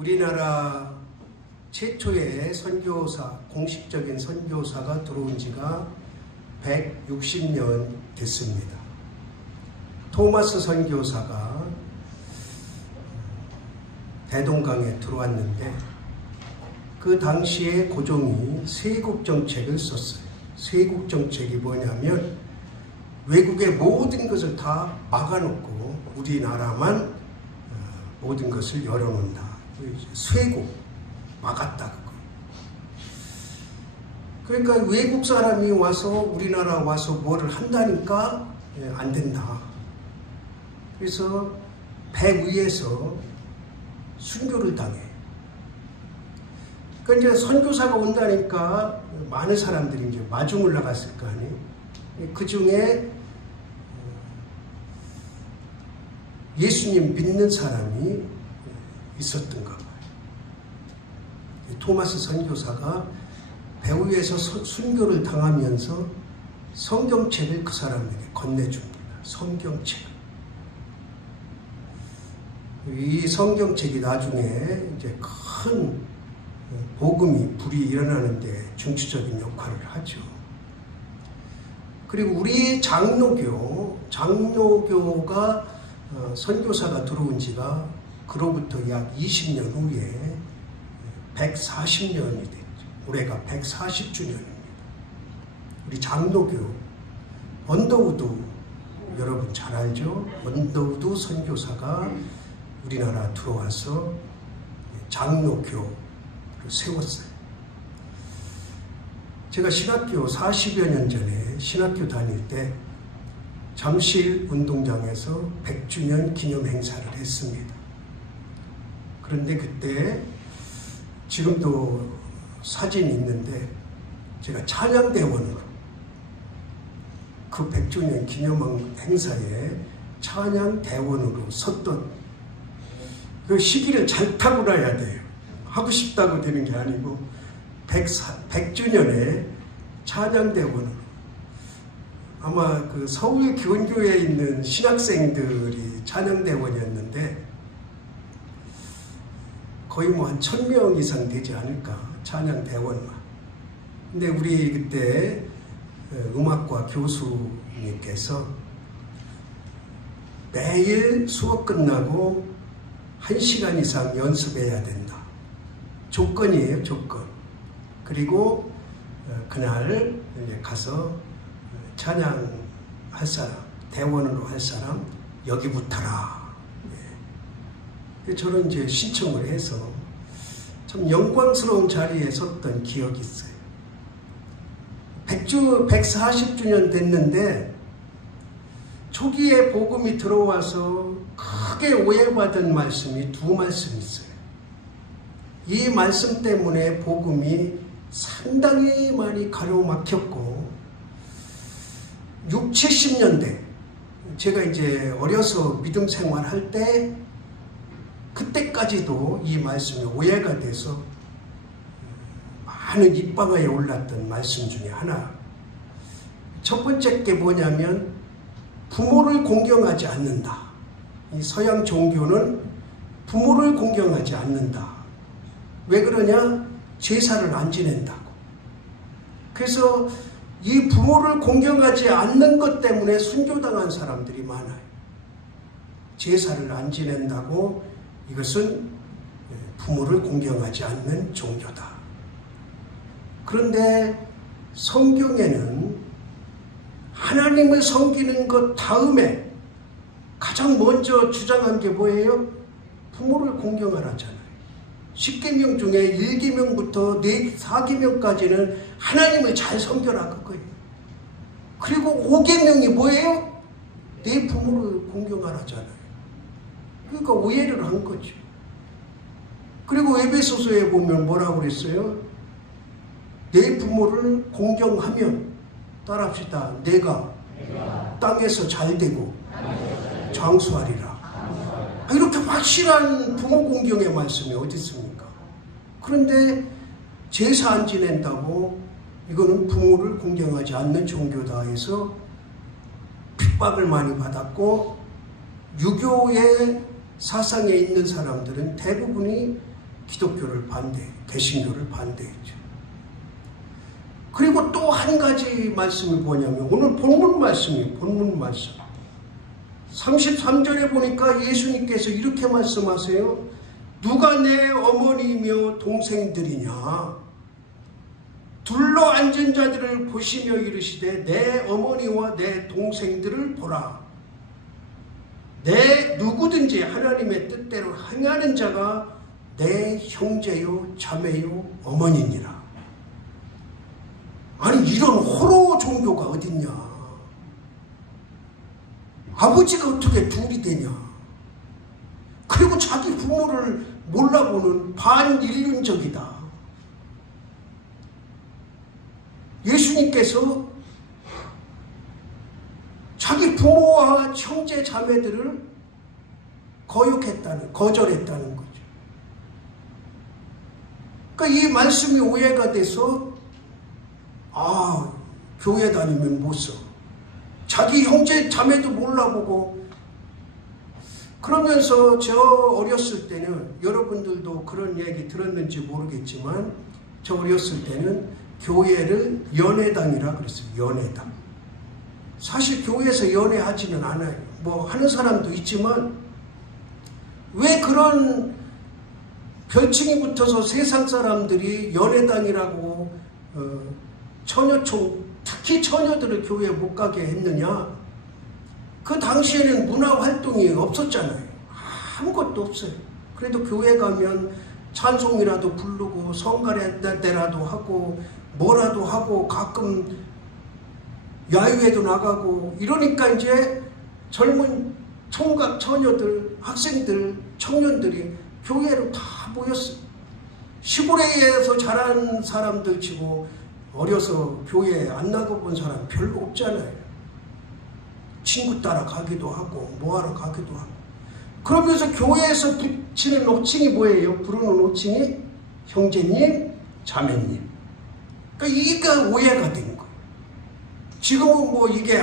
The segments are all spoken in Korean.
우리나라 최초의 선교사, 공식적인 선교사가 들어온 지가 160년 됐습니다. 토마스 선교사가 대동강에 들어왔는데 그 당시에 고종이 세국정책을 썼어요. 세국정책이 뭐냐면 외국의 모든 것을 다 막아놓고 우리나라만 모든 것을 열어놓는다. 쇄국, 막았다. 그러니까 외국 사람이 와서 우리나라 와서 뭐를 한다니까 안 된다. 그래서 배 위에서 순교를 당해. 그러니까 이제 선교사가 온다니까 많은 사람들이 이제 마중을 나갔을 거 아니에요. 그 중에 예수님 믿는 사람이 있었던 거 봐요. 토마스 선교사가 배 위에서 순교를 당하면서 성경책을 그 사람에게 건네줍니다. 성경책. 이 성경책이 나중에 이제 큰 복음이 불이 일어나는데 중추적인 역할을 하죠. 그리고 우리 장로교가 선교사가 들어온 지가 그로부터 약 20년 후에 140년이 됐죠. 올해가 140주년입니다. 우리 장로교 언더우드 여러분 잘 알죠? 언더우드 선교사가 우리나라 들어와서 장로교를 세웠어요. 제가 신학교 40여 년 전에 신학교 다닐 때 잠실 운동장에서 100주년 기념 행사를 했습니다. 그런데 그때 지금도 사진이 있는데 제가 찬양대원으로 그 100주년 기념 행사에 찬양대원으로 섰던 그 시기를 잘 타고나야 돼요. 하고 싶다고 되는 게 아니고 100주년에 찬양대원으로 아마 그 서울 교원교회에 있는 신학생들이 찬양대원이었는데 거의 뭐 한 1000명 이상 되지 않을까, 찬양대원만. 근데 우리 그때 음악과 교수님께서 매일 수업 끝나고 1시간 이상 연습해야 된다. 조건이에요, 조건. 그리고 그날 가서 찬양할 사람, 대원으로 할 사람 여기 붙어라. 저는 이제 신청을 해서 참 영광스러운 자리에 섰던 기억이 있어요. 140주년 됐는데 초기에 복음이 들어와서 크게 오해받은 말씀이 두 말씀 있어요. 이 말씀 때문에 복음이 상당히 많이 가로막혔고 60, 70년대 제가 이제 어려서 믿음 생활할 때 그때까지도 이 말씀이 오해가 돼서 많은 입방아에 올랐던 말씀 중에 하나. 첫 번째 게 뭐냐면 부모를 공경하지 않는다. 이 서양 종교는 부모를 공경하지 않는다. 왜 그러냐? 제사를 안 지낸다고. 그래서 이 부모를 공경하지 않는 것 때문에 순교당한 사람들이 많아요. 제사를 안 지낸다고 이것은 부모를 공경하지 않는 종교다. 그런데 성경에는 하나님을 섬기는 것 다음에 가장 먼저 주장한 게 뭐예요? 부모를 공경하라잖아요. 10계명 중에 1계명부터 4계명까지는 하나님을 잘 섬겨라 그거예요. 그리고 5계명이 뭐예요? 내 부모를 공경하라잖아요. 그러니까 오해를 한 거죠. 그리고 에베소서에 보면 뭐라고 그랬어요? 내 부모를 공경하면 따라합시다. 내가 땅에서 잘되고 장수하리라. 이렇게 확실한 부모 공경의 말씀이 어디 있습니까? 그런데 제사 안 지낸다고 이거는 부모를 공경하지 않는 종교다 해서 핍박을 많이 받았고 유교의 사상에 있는 사람들은 대부분이 기독교를 개신교를 반대했죠. 그리고 또 한 가지 말씀이 뭐냐면 오늘 본문 말씀이에요. 본문 말씀. 33절에 보니까 예수님께서 이렇게 말씀하세요. 누가 내 어머니며 동생들이냐? 둘러 앉은 자들을 보시며 이르시되 내 어머니와 내 동생들을 보라. 내 누구든지 하나님의 뜻대로 행하는 자가 내 형제요 자매요 어머니니라. 아니 이런 호러 종교가 어딨냐. 아버지가 어떻게 둘이 되냐. 그리고 자기 부모를 몰라보는 반인륜적이다. 예수님께서 자기 부모와 형제 자매들을 거절했다는 거죠. 그러니까 이 말씀이 오해가 돼서 교회 다니면 못 써. 자기 형제 자매도 몰라보고 그러면서 저 어렸을 때는 여러분들도 그런 얘기 들었는지 모르겠지만 저 어렸을 때는 교회를 연회당이라 그랬어요. 연회당. 사실 교회에서 연회하지는 않아요. 뭐 하는 사람도 있지만 왜 그런 별칭이 붙어서 세상 사람들이 연회당이라고 처녀촌 특히 처녀들을 교회에 못 가게 했느냐? 그 당시에는 문화활동이 없었잖아요. 아무것도 없어요. 그래도 교회 가면 찬송이라도 부르고 성가대라도 하고 뭐라도 하고 가끔 야유회도 나가고 이러니까 이제 젊은 총각 처녀들, 학생들, 청년들이 교회로 다 모였어요. 시골에서 자란 사람들 치고 어려서 교회에 안 나가본 사람 별로 없잖아요. 친구 따라 가기도 하고 뭐하러 가기도 하고 그러면서 교회에서 붙이는 호칭이 뭐예요? 부르는 호칭이 형제님, 자매님. 그러니까 이게 오해가 된 거예요. 지금은 뭐 이게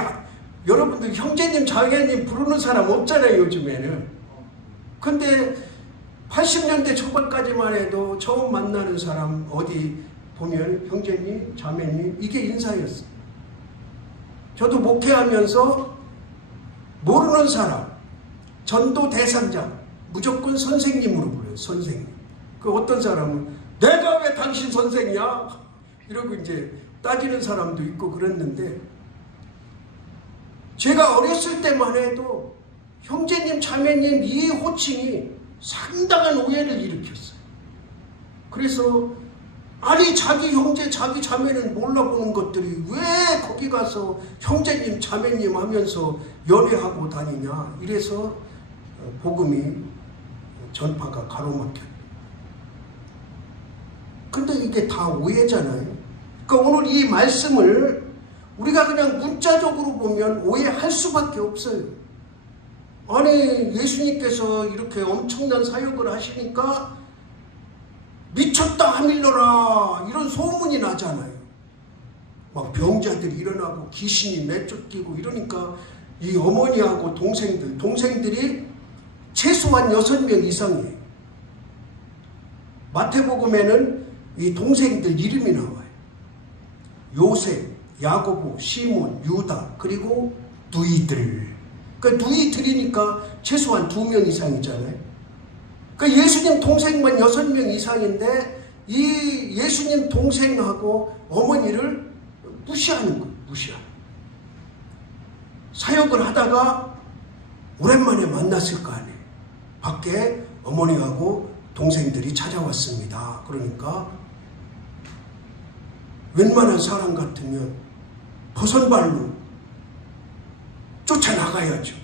여러분들 형제님, 자매님 부르는 사람 없잖아요, 요즘에는. 근데 80년대 초반까지만 해도 처음 만나는 사람 어디 보면 형제님, 자매님 이게 인사였어요. 저도 목회하면서 모르는 사람, 전도 대상자 무조건 선생님으로 불러요. 선생님. 그 어떤 사람은 내가 왜 당신 선생이야? 이러고 이제 따지는 사람도 있고 그랬는데 제가 어렸을 때만 해도 형제님, 자매님 이 호칭이 상당한 오해를 일으켰어요. 그래서 아니 자기 형제, 자기 자매는 몰라보는 것들이 왜 거기 가서 형제님, 자매님 하면서 연애하고 다니냐. 이래서 복음이 전파가 가로막혀요. 근데 이게 다 오해잖아요. 그러니까 오늘 이 말씀을 우리가 그냥 문자적으로 보면 오해할 수밖에 없어요. 아니 예수님께서 이렇게 엄청난 사역을 하시니까 미쳤다 하밀러라 이런 소문이 나잖아요. 막 병자들이 일어나고 귀신이 내쫓기고 이러니까 이 어머니하고 동생들이 최소한 6명 이상이에요. 마태복음에는 이 동생들 이름이 나와요. 요셉, 야고보, 시몬, 유다 그리고 누이들. 그러니까 누이들이니까 최소한 2명 이상이잖아요. 그러니까 예수님 동생만 6명 이상인데 이 예수님 동생하고 어머니를 무시하는 거예요. 무시하는. 사역을 하다가 오랜만에 만났을 거 아니에요. 밖에 어머니하고 동생들이 찾아왔습니다. 그러니까 웬만한 사람 같으면 버선발로 쫓아나가야죠.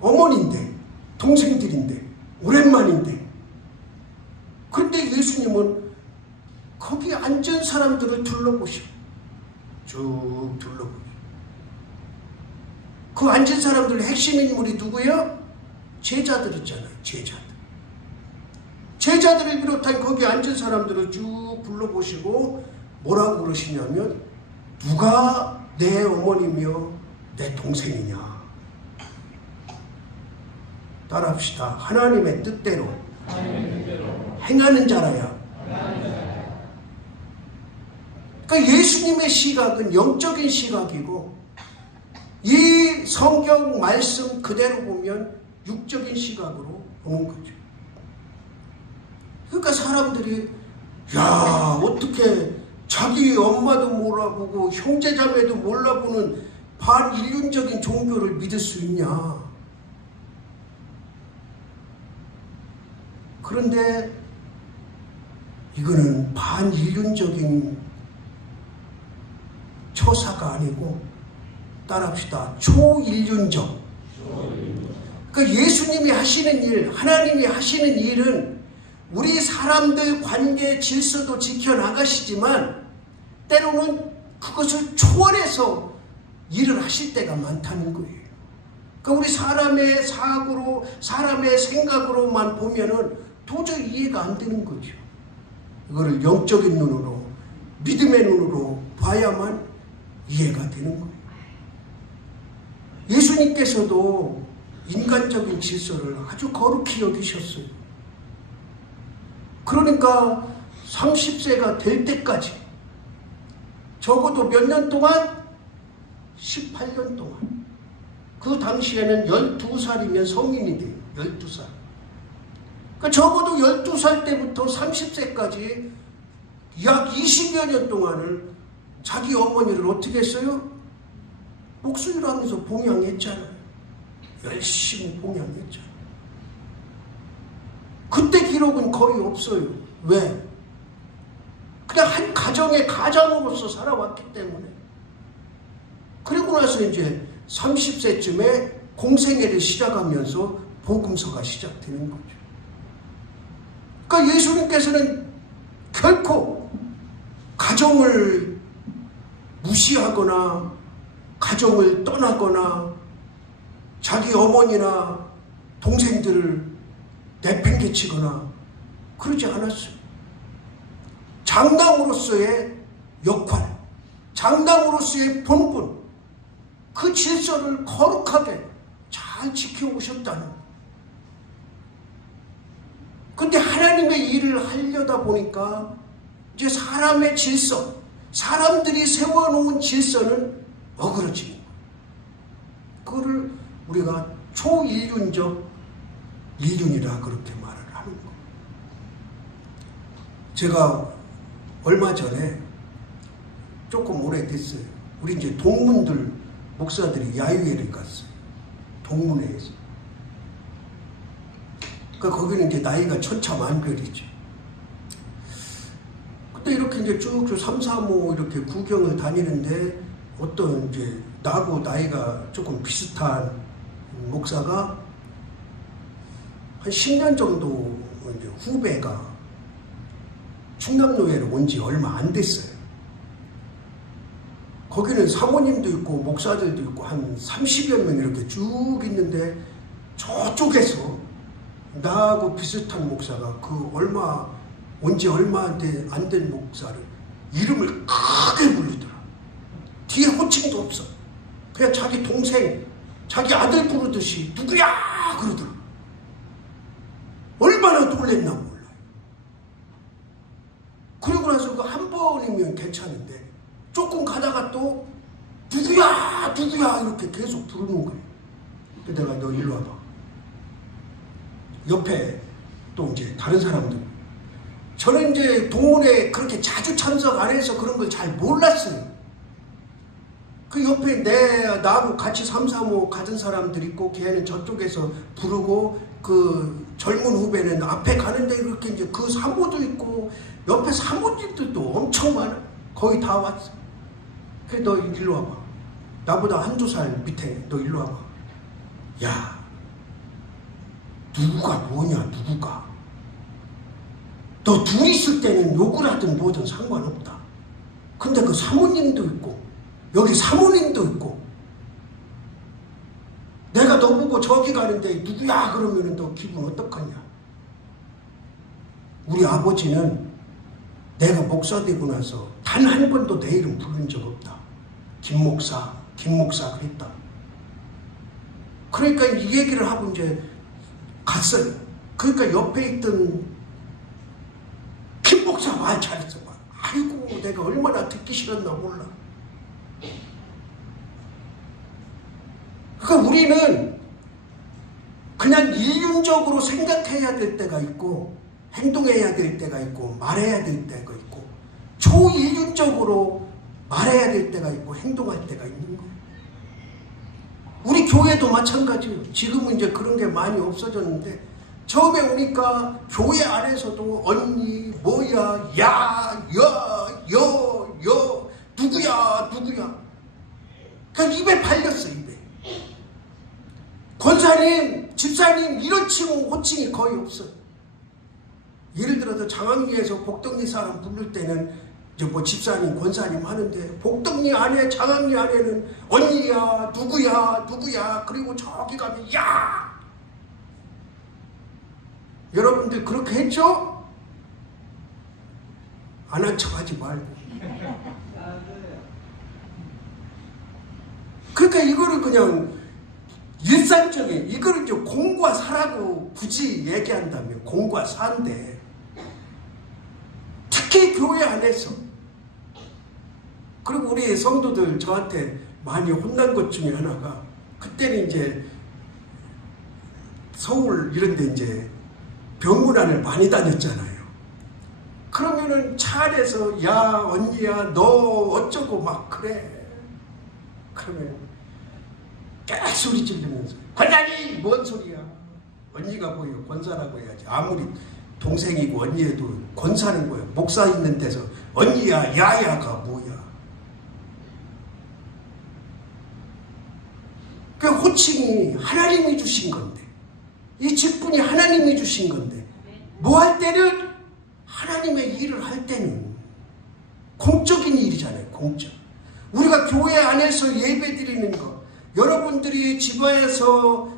어머니인데 동생들인데 오랜만인데. 그런데 예수님은 거기 앉은 사람들을 둘러보셔. 쭉 둘러보셔. 그 앉은 사람들 핵심 인물이 누구예요? 제자들 있잖아요. 제자들. 제자들을 비롯한 거기 앉은 사람들을 쭉 둘러보시고 뭐라고 그러시냐면 누가 내 어머니며 내 동생이냐. 따라합시다. 하나님의 뜻대로 행하는 자라야. 그러니까 예수님의 시각은 영적인 시각이고 이 성경 말씀 그대로 보면 육적인 시각으로 보는 거죠. 그러니까 사람들이 야 어떻게 자기 엄마도 몰라보고 형제자매도 몰라보는 반인륜적인 종교를 믿을 수 있냐. 그런데 이거는 반인륜적인 처사가 아니고 따라합시다. 초인륜적. 그러니까 예수님이 하시는 일, 하나님이 하시는 일은 우리 사람들 관계 질서도 지켜나가시지만 때로는 그것을 초월해서 일을 하실 때가 많다는 거예요. 그러니까 우리 사람의 사고로, 사람의 생각으로만 보면은 도저히 이해가 안 되는 거죠. 이거를 영적인 눈으로, 믿음의 눈으로 봐야만 이해가 되는 거예요. 예수님께서도 인간적인 질서를 아주 거룩히 여기셨어요. 그러니까 30세가 될 때까지 적어도 몇 년 동안? 18년 동안. 그 당시에는 12살이면 성인이 돼요. 12살. 그러니까 적어도 12살 때부터 30세까지 약 20여 년 동안을 자기 어머니를 어떻게 했어요? 목수일 하면서 봉양했잖아요. 열심히 봉양했잖아요. 그때 기록은 거의 없어요. 왜? 그냥 한 가정의 가장으로서 살아왔기 때문에. 그리고 나서 이제 30세쯤에 공생애를 시작하면서 복음서가 시작되는 거죠. 그러니까 예수님께서는 결코 가정을 무시하거나 가정을 떠나거나 자기 어머니나 동생들을 내팽개치거나 그러지 않았어요. 장남으로서의 역할, 장남으로서의 본분, 그 질서를 거룩하게 잘 지켜오셨다는 거예요. 근데 하나님의 일을 하려다 보니까 이제 사람의 질서, 사람들이 세워놓은 질서는 어그러지는 거예요. 그거를 우리가 초인륜적 인륜이라 그렇게 말을 하는 거예요. 제가 얼마 전에 조금 오래됐어요. 우리 이제 동문들 목사들이 야유회를 갔어요. 동문회에서. 그러니까 거기는 이제 나이가 천차만별이죠. 근데 이렇게 이제 쭉쭉 삼사모 이렇게 구경을 다니는데 어떤 이제 나하고 나이가 조금 비슷한 목사가 한 10년 정도 이제 후배가 충남노예를 온 지 얼마 안 됐어요. 거기는 사모님도 있고 목사들도 있고 한 30여 명 이렇게 쭉 있는데 저쪽에서 나하고 비슷한 목사가 그 얼마 온 지 얼마 안 된 목사를 이름을 크게 부르더라. 뒤에 호칭도 없어. 그냥 자기 동생, 자기 아들 부르듯이 누구야 그러더라. 얼마나 놀랬나 몰라요. 그러고 나서 그 한 번이면 괜찮은데 조금 가다가 또 누구야 누구야 이렇게 계속 부르는 거예요. 그래서 내가 너 일로 와봐. 옆에 또 이제 다른 사람들. 저는 이제 동문회 그렇게 자주 참석 안 해서 그런 걸 잘 몰랐어요. 그 옆에 나하고 같이 삼사모 가진 사람들 있고 걔는 저쪽에서 부르고 그 젊은 후배는 앞에 가는데 이렇게 이제 그 사모도 있고 옆에 사모님들도 엄청 많아. 거의 다 왔어. 그래 너 일로 와봐. 나보다 한두 살 밑에 너 일로 와봐. 야 누구가 뭐냐 누구가. 너 둘 있을 때는 욕을 하든 뭐든 상관없다. 근데 그 사모님도 있고 여기 사모님도 있고 내가 너 보고 저기 가는데 누구야 그러면 너 기분 어떡하냐. 우리 아버지는 내가 목사 되고 나서 단 한 번도 내 이름 부른 적 없다. 김 목사 그랬다. 그러니까 이 얘기를 하고 이제 갔어요. 그러니까 옆에 있던 김 목사 말 잘했어. 아이고 내가 얼마나 듣기 싫었나 몰라. 그러니까 우리는 그냥 일륜적으로 생각해야 될 때가 있고 행동해야 될 때가 있고 말해야 될 때가 있고 초일륜적으로 말해야 될 때가 있고 행동할 때가 있는 거예요. 우리 교회도 마찬가지예요. 지금은 이제 그런 게 많이 없어졌는데 처음에 오니까 교회 안에서도 언니 뭐야 야 누구야 그냥 입에 발렸어. 입에 권사님 집사님 이런 칭호 호칭이 거의 없어요. 예를 들어서 장학리에서 복덕리 사람 부를 때는 이제 뭐 집사님 권사님 하는데 복덕리 안에 장학리 안에는 언니야 누구야 그리고 저기 가면 야. 여러분들 그렇게 했죠? 안 한 척하지 말고. 그러니까 이거를 그냥 일상적인 이거를 이제 공과 사라고 굳이 얘기한다면 공과 사인데 특히 교회 안에서 그리고 우리 성도들 저한테 많이 혼난 것 중에 하나가 그때는 이제 서울 이런 데 이제 병문안을 많이 다녔잖아요. 그러면은 차 안에서 야 언니야 너 어쩌고 막 그래. 그러면 깨소리 지르면서 권사님 뭔 소리야. 언니가 보여 권사라고 해야지. 아무리 동생이고 언니에도 권사는 거야. 목사 있는 데서 언니야 야야가 뭐야. 그 호칭이 하나님이 주신 건데 이 직분이 하나님이 주신 건데 뭐 할 때는 하나님의 일을 할 때는 공적인 일이잖아요. 공적. 우리가 교회 안에서 예배 드리는 거 여러분들이 집안에서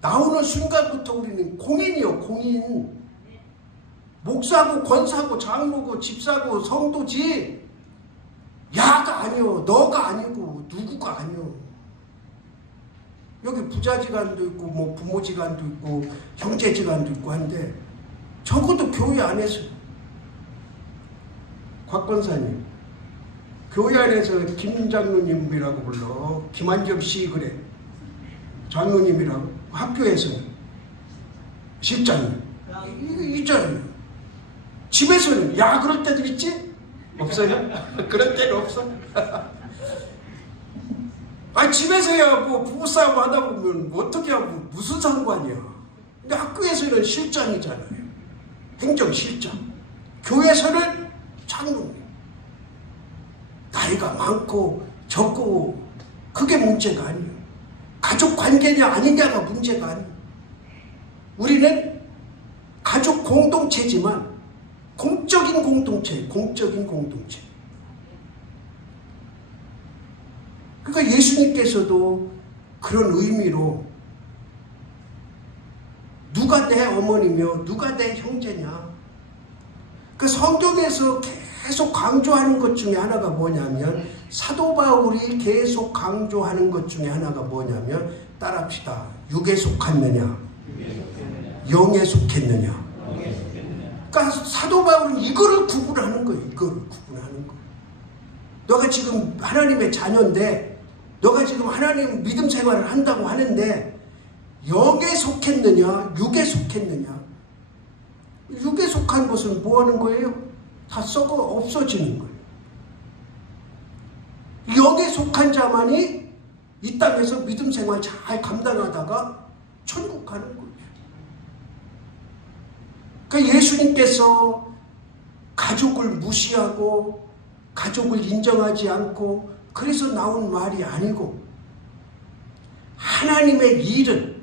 나오는 순간부터 우리는 공인이요. 공인. 목사고 권사고 장로고 집사고 성도지 야가 아니요. 너가 아니고 누구가 아니요. 여기 부자지간도 있고 뭐 부모지간도 있고 형제지간도 있고 한데 적어도 교회 안에서 곽 권사님 교회 안에서 김 장로님이라고 불러. 김한점 씨 그래. 장로님이라고. 학교에서는 실장님 있잖아요. 집에서는 야 그럴 때도 있지? 없어요? 그럴 때는 없어? 아니 집에서야 뭐 부부싸움 하다 보면 어떻게 하고 무슨 상관이야. 근데 학교에서는 실장이잖아요. 행정실장. 교회에서는 장로님. 나이가 많고 적고 그게 문제가 아니에요. 가족 관계냐 아니냐가 문제가 아니에요. 우리는 가족 공동체지만 공적인 공동체. 그러니까 예수님께서도 그런 의미로 누가 내 어머니며 누가 내 형제냐. 그 성경에서 계속 강조하는 것 중에 하나가 뭐냐면 사도 바울이 계속 강조하는 것 중에 하나가 뭐냐면 따라합시다. 육에 속했느냐 영에 속했느냐. 그러니까 사도 바울은 이거를 구분하는 거예요. 이거를 구분하는 거예요. 너가 지금 하나님의 자녀인데 너가 지금 하나님 믿음 생활을 한다고 하는데 영에 속했느냐 육에 속했느냐. 육에 속한 것은 뭐 하는 거예요? 다 썩어 없어지는 거예요. 영에 속한 자만이 이 땅에서 믿음 생활 잘 감당하다가 천국 가는 거예요. 그러니까 예수님께서 가족을 무시하고 가족을 인정하지 않고 그래서 나온 말이 아니고 하나님의 일은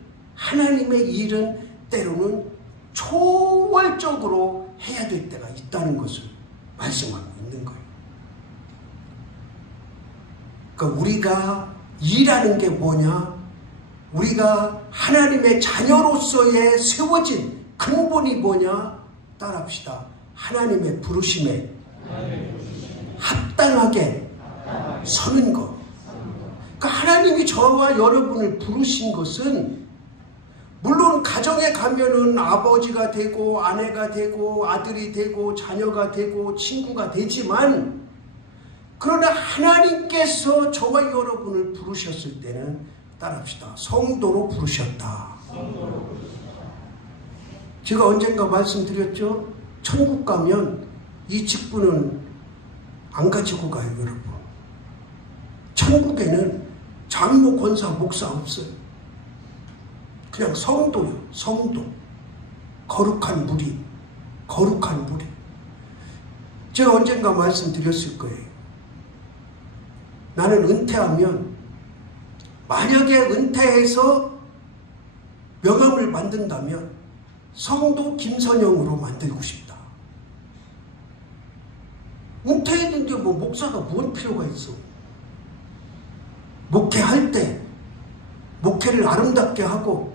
때로는 초월적으로 해야 될 때가 있다는 것을 말씀하고 있는 거예요. 그러니까 우리가 일하는 게 뭐냐? 우리가 하나님의 자녀로서의 세워진 근본이 뭐냐? 따라합시다. 하나님의 부르심에 합당하게 서는 것. 그러니까 하나님이 저와 여러분을 부르신 것은 물론 가정에 가면은 아버지가 되고 아내가 되고 아들이 되고 자녀가 되고 친구가 되지만, 그러나 하나님께서 저와 여러분을 부르셨을 때는 따라합시다. 성도로 부르셨다. 제가 언젠가 말씀드렸죠. 천국 가면 이 직분은 안 가지고 가요, 여러분. 천국에는 장로, 권사, 목사 없어요. 그냥 성도요, 성도. 거룩한 무리, 거룩한 무리. 제가 언젠가 말씀드렸을 거예요. 나는 은퇴하면, 만약에 은퇴해서 명함을 만든다면 성도 김선영으로 만들고 싶다. 은퇴했는데 뭐 목사가 뭔 필요가 있어. 목회할 때 목회를 아름답게 하고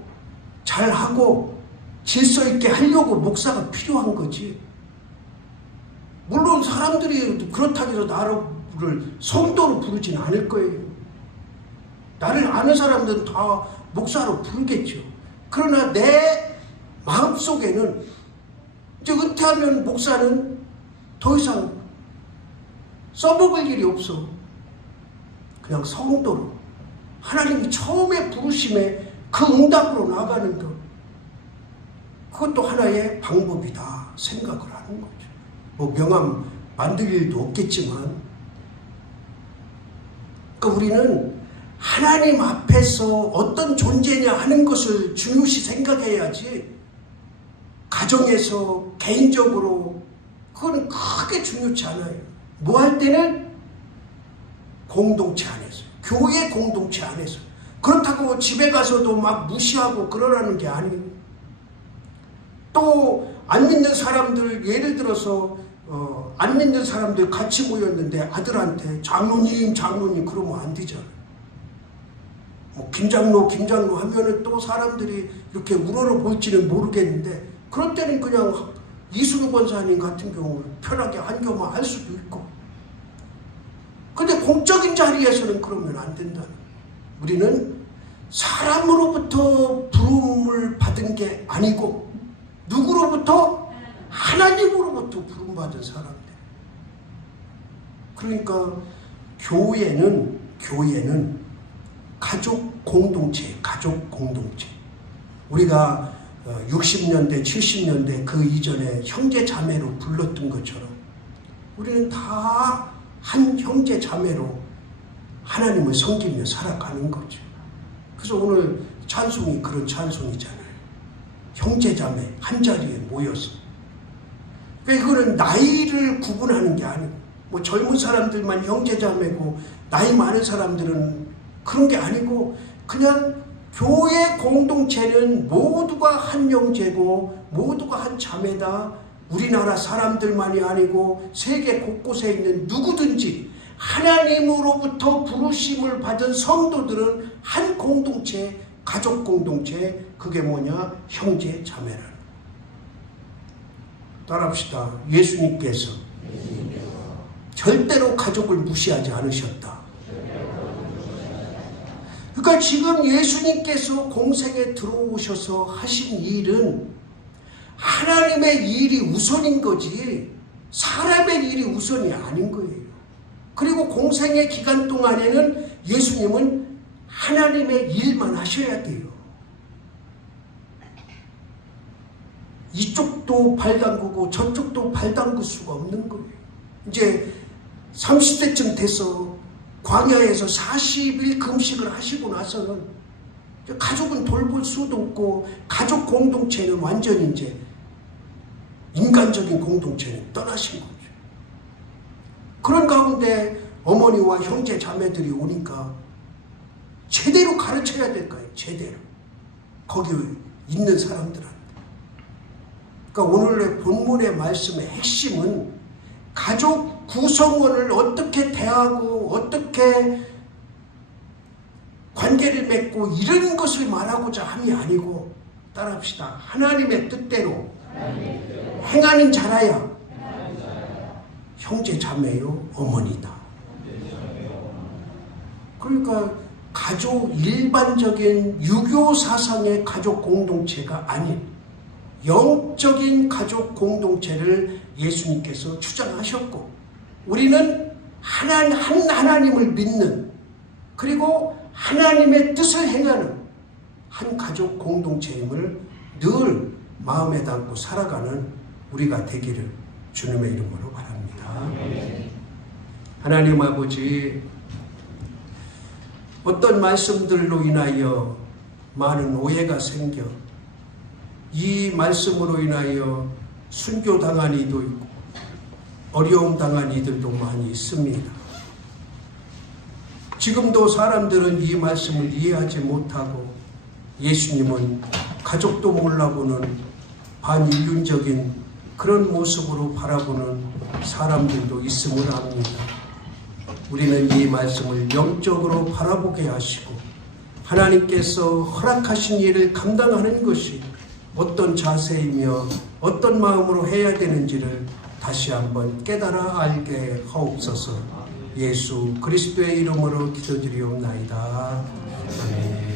잘하고 질서 있게 하려고 목사가 필요한 거지. 물론 사람들이 그렇다고 해서 나를 성도로 부르진 않을 거예요. 나를 아는 사람들은 다 목사로 부르겠죠. 그러나 내 마음속에는 이제 은퇴하면 목사는 더 이상 써먹을 일이 없어. 그냥 성도로 하나님이 처음에 부르심에 그 응답으로 나가는 것, 그것도 하나의 방법이다 생각을 하는 거죠. 뭐 명함 만들 일도 없겠지만, 그러니까 우리는 하나님 앞에서 어떤 존재냐 하는 것을 중요시 생각해야지, 가정에서 개인적으로 그건 크게 중요치 않아요. 뭐 할 때는 공동체 안에서, 교회 공동체 안에서. 그렇다고 집에 가서도 막 무시하고 그러라는 게 아니에요. 또 안 믿는 사람들, 예를 들어서 안 믿는 사람들 같이 모였는데 아들한테 장로님 그러면 안 되잖아요. 뭐 김장로 하면은 또 사람들이 이렇게 우러러 볼지는 모르겠는데, 그럴 때는 그냥 이순우 권사님 같은 경우 편하게 한교만 할 수도 있고. 근데 공적인 자리에서는 그러면 안 된다. 우리는 사람으로부터 부름을 받은 게 아니고 누구로부터? 하나님으로부터 부름받은 사람들. 그러니까 교회는 가족 공동체. 우리가 60년대, 70년대 그 이전에 형제 자매로 불렀던 것처럼 우리는 다 한 형제 자매로 하나님을 섬기며 살아가는 거죠. 그래서 오늘 찬송이 그런 찬송이잖아요. 형제 자매 한 자리에 모여서. 그러니까 이거는 나이를 구분하는 게 아니고, 뭐 젊은 사람들만 형제 자매고 나이 많은 사람들은 그런 게 아니고, 그냥 교회 공동체는 모두가 한 형제고 모두가 한 자매다. 우리나라 사람들만이 아니고 세계 곳곳에 있는 누구든지 하나님으로부터 부르심을 받은 성도들은 한 공동체, 가족 공동체, 그게 뭐냐? 형제 자매라는. 따라합시다. 예수님께서 절대로 가족을 무시하지 않으셨다. 그러니까 지금 예수님께서 공생에 들어오셔서 하신 일은 하나님의 일이 우선인 거지 사람의 일이 우선이 아닌 거예요. 그리고 공생의 기간 동안에는 예수님은 하나님의 일만 하셔야 돼요. 이쪽도 발 담그고 저쪽도 발 담글 수가 없는 거예요. 이제 30대쯤 돼서 광야에서 40일 금식을 하시고 나서는 가족은 돌볼 수도 없고, 가족 공동체는 완전히 이제 인간적인 공동체는 떠나신 거죠. 그런 가운데 어머니와 형제 자매들이 오니까 제대로 가르쳐야 될 거예요. 제대로. 거기 있는 사람들한테. 그러니까 오늘의 본문의 말씀의 핵심은 가족 구성원을 어떻게 대하고 어떻게 관계를 맺고 이런 것을 말하고자 함이 아니고, 따라합시다. 하나님의 뜻대로 행하는 자라야 형제 자매요 어머니다. 그러니까 가족, 일반적인 유교 사상의 가족 공동체가 아닌 영적인 가족 공동체를 예수님께서 주장하셨고, 우리는 한 하나님을 믿는, 그리고 하나님의 뜻을 행하는 한 가족 공동체임을 늘 마음에 담고 살아가는 우리가 되기를 주님의 이름으로 바랍니다. 하나님 아버지, 어떤 말씀들로 인하여 많은 오해가 생겨 이 말씀으로 인하여 순교당한 이도 있고 어려움 당한 이들도 많이 있습니다. 지금도 사람들은 이 말씀을 이해하지 못하고 예수님은 가족도 몰라보는 반인륜적인 그런 모습으로 바라보는 사람들도 있음을 압니다. 우리는 이 말씀을 영적으로 바라보게 하시고 하나님께서 허락하신 일을 감당하는 것이 어떤 자세이며 어떤 마음으로 해야 되는지를 다시 한번 깨달아 알게 하옵소서. 예수 그리스도의 이름으로 기도드리옵나이다. 아멘.